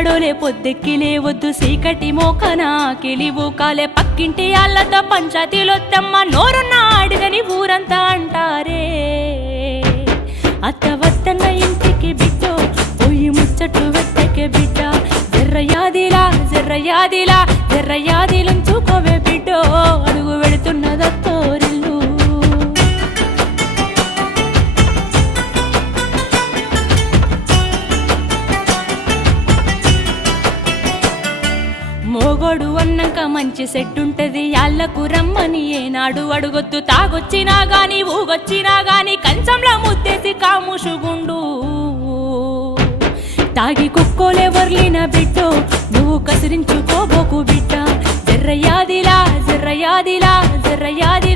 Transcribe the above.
ఆడోలే పొద్దెక్కి లేవద్దు సీకటి మోకన కిలివు కాలే పక్కింటి ఆళ్ళతో పంచాయతీలొద్దమ్మ నోరున్న అడుగని ఊరంతా అంటారే అత్త వద్దన్న ఇంటికి బిడ్డో పోయి ముచ్చట్లు వెట్టకే బిడ్డ జర్రయాదిలా జర్రయాదిలా జర్రయాదిలుంచుకోవే బిడ్డో అడుగు వెడుతున్నదత్తోరిల్లు మోగోడు అన్నాక మంచి సెట్టుంటది యాళ్ళకు రమ్మని ఏనాడు అడుగొద్దు తాగొచ్చినా గాని ఊగొచ్చినా గాని కంచంలో ముత్తేసి కాముషుగుండు తాగి కుక్కోలే వర్లిన బిడ్డో నువ్వు కసిరించుకోబోకు బిడ్డ జర్రయాదిలా జర్రయాదిలా జర్రయాది